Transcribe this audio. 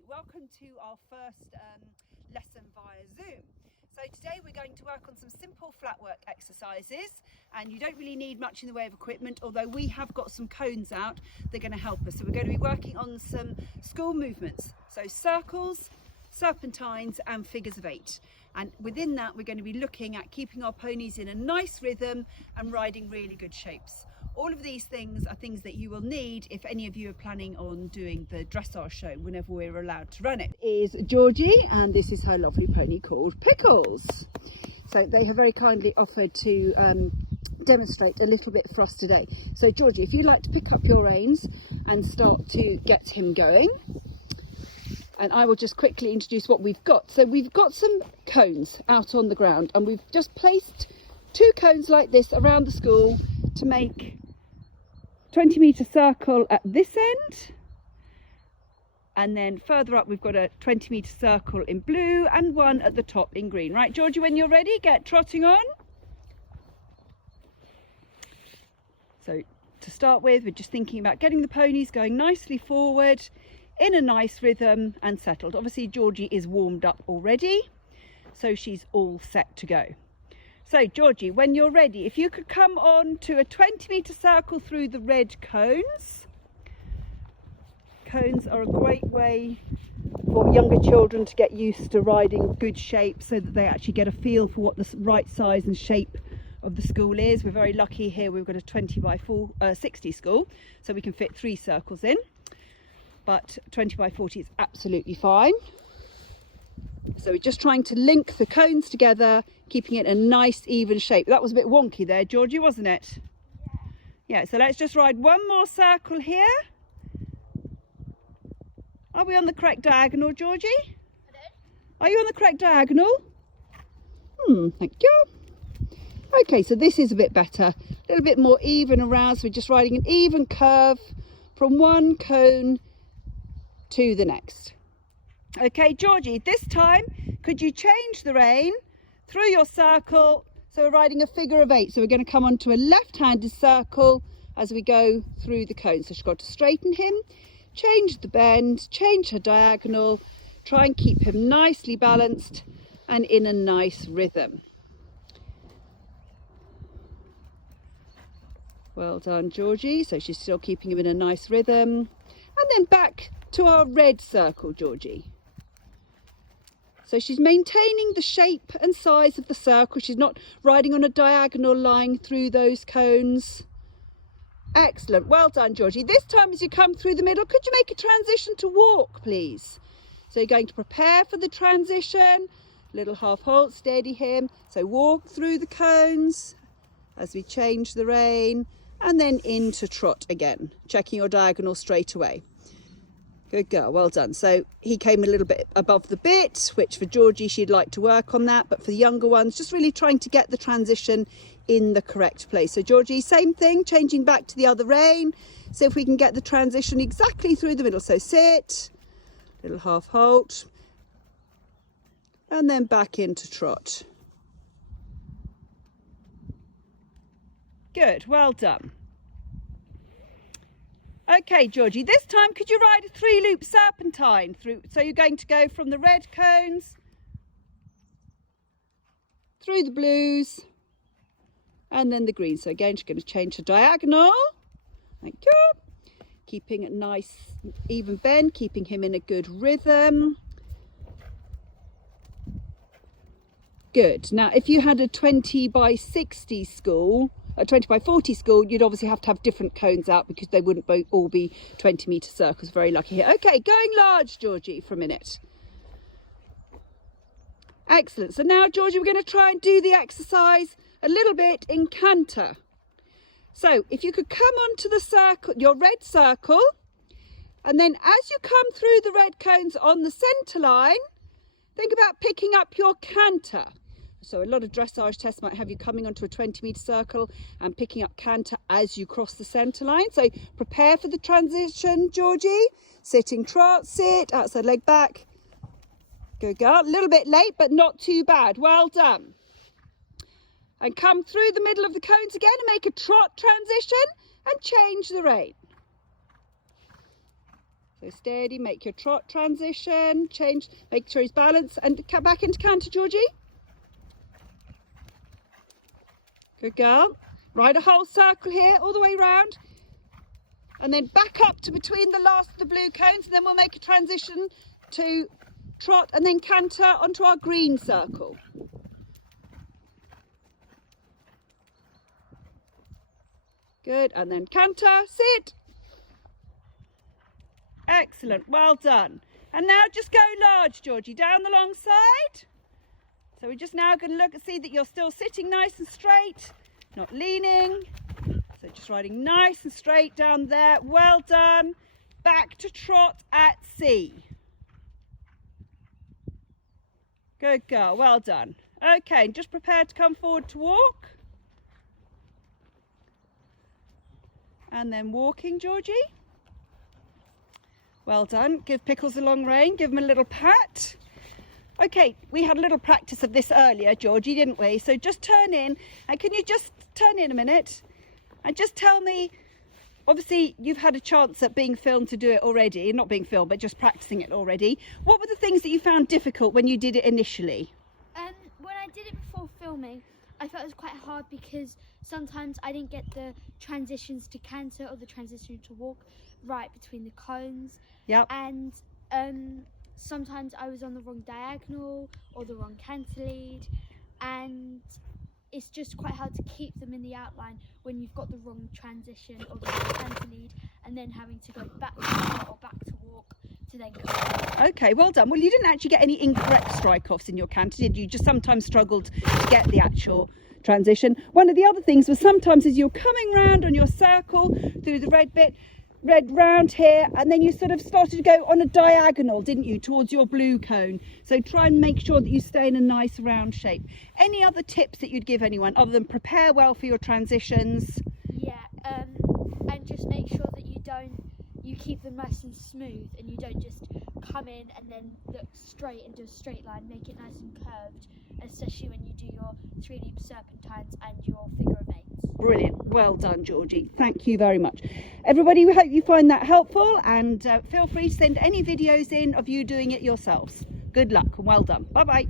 everybody, welcome to our first lesson via Zoom. So today we're going to work on some simple flat work exercises, and you don't really need much in the way of equipment, although we have got some cones out. They're going to help us. So we're going to be working on some school movements, so circles, serpentines and figures of 8, and within that we're going to be looking at keeping our ponies in a nice rhythm and riding really good shapes. All of these things are things that you will need if any of you are planning on doing the dressage show whenever we're allowed to run it. Is Georgie, and this is her lovely pony called Pickles. So they have very kindly offered to demonstrate a little bit for us today. So Georgie, if you'd like to pick up your reins and start to get him going, and I will just quickly introduce what we've got. So we've got some cones out on the ground, and we've just placed 2 cones like this around the school to make 20-metre circle at this end, and then further up we've got a 20-metre circle in blue and one at the top in green. Right, Georgie, when you're ready, get trotting on. So to start with, we're just thinking about getting the ponies going nicely forward in a nice rhythm and settled. Obviously Georgie is warmed up already, so she's all set to go. So Georgie, when you're ready, if you could come on to a 20-metre circle through the red cones. Cones are a great way for younger children to get used to riding good shape, so that they actually get a feel for what the right size and shape of the school is. We're very lucky here, we've got a 20 by 60 school, so we can fit 3 circles in, but 20 by 40 is absolutely fine. So we're just trying to link the cones together, keeping it a nice even shape. That was a bit wonky there, Georgie, wasn't it? Yeah, so let's just ride one more circle here. Are we on the correct diagonal, Georgie? Pardon? Are you on the correct diagonal? Thank you. Okay, so this is a bit better. A little bit more even around, so we're just riding an even curve from one cone to the next. Okay, Georgie, this time could you change the rein through your circle? So we're riding a figure of 8, so we're going to come onto a left-handed circle as we go through the cone. So she's got to straighten him, change the bend, change her diagonal, try and keep him nicely balanced and in a nice rhythm. Well done, Georgie. So she's still keeping him in a nice rhythm. And then back to our red circle, Georgie. So she's maintaining the shape and size of the circle. She's not riding on a diagonal line through those cones. Excellent. Well done, Georgie. This time as you come through the middle, could you make a transition to walk, please? So you're going to prepare for the transition. Little half halt, steady him. So walk through the cones as we change the rein, and then into trot again, checking your diagonal straight away. Good girl, well done. So he came a little bit above the bit, which for Georgie, she'd like to work on that. But for the younger ones, just really trying to get the transition in the correct place. So Georgie, same thing, changing back to the other rein. See if we can get the transition exactly through the middle. So sit, little half halt, and then back into trot. Good, well done. Okay, Georgie, this time could you ride a 3-loop serpentine through? So you're going to go from the red cones, through the blues, and then the green. So again, she's going to change her diagonal. Thank you. Keeping a nice even bend, keeping him in a good rhythm. Good. Now, if you had a 20 by 60 school, a 20 by 40 school, you'd obviously have to have different cones out because they wouldn't all be 20-metre circles. Very lucky here. Okay, going large, Georgie, for a minute. Excellent. So now, Georgie, we're going to try and do the exercise a little bit in canter. So if you could come onto the circle, your red circle, and then as you come through the red cones on the centre line, think about picking up your canter. So a lot of dressage tests might have you coming onto a 20-metre circle and picking up canter as you cross the centre line. So prepare for the transition, Georgie. Sitting trot, sit, outside leg back. Good girl. A little bit late, but not too bad. Well done. And come through the middle of the cones again and make a trot transition and change the rein. So steady, make your trot transition, change, make sure he's balanced, and back into canter, Georgie. Good girl. Ride a whole circle here, all the way round. And then back up to between the last of the blue cones, and then we'll make a transition to trot and then canter onto our green circle. Good, and then canter, sit. Excellent, well done. And now just go large, Georgie, down the long side. So we're just now going to look and see that you're still sitting nice and straight, not leaning. So just riding nice and straight down there. Well done. Back to trot at C. Good girl, well done. Okay, just prepare to come forward to walk. And then walking, Georgie. Well done. Give Pickles a long rein, give him a little pat. Okay, we had a little practice of this earlier, Georgie, didn't we? So just turn in, and can you just turn in a minute and just tell me, obviously you've had a chance at being filmed to do it already, not being filmed, but just practicing it already. What were the things that you found difficult when you did it initially? When I did it before filming, I felt it was quite hard because sometimes I didn't get the transitions to canter or the transition to walk right between the cones. Yep. And sometimes I was on the wrong diagonal or the wrong canter lead, and it's just quite hard to keep them in the outline when you've got the wrong transition or the wrong canter lead, and then having to go back to trot or back to walk to then come back. Okay, well done. Well, you didn't actually get any incorrect strike-offs in your canter, did you? Just sometimes struggled to get the actual transition. One of the other things was sometimes as you're coming round on your circle through the red bit, red round here, and then you sort of started to go on a diagonal, didn't you, towards your blue cone. So try and make sure that you stay in a nice round shape. Any other tips that you'd give anyone other than prepare well for your transitions? Yeah, and just make sure that you keep them nice and smooth, and you don't just come in and then look straight into a straight line. Make it nice and curved, especially when you do your 3-leap serpentines and your figure of 8s. Brilliant. Well done, Georgie. Thank you very much. Everybody, we hope you find that helpful, and feel free to send any videos in of you doing it yourselves. Good luck and well done. Bye-bye.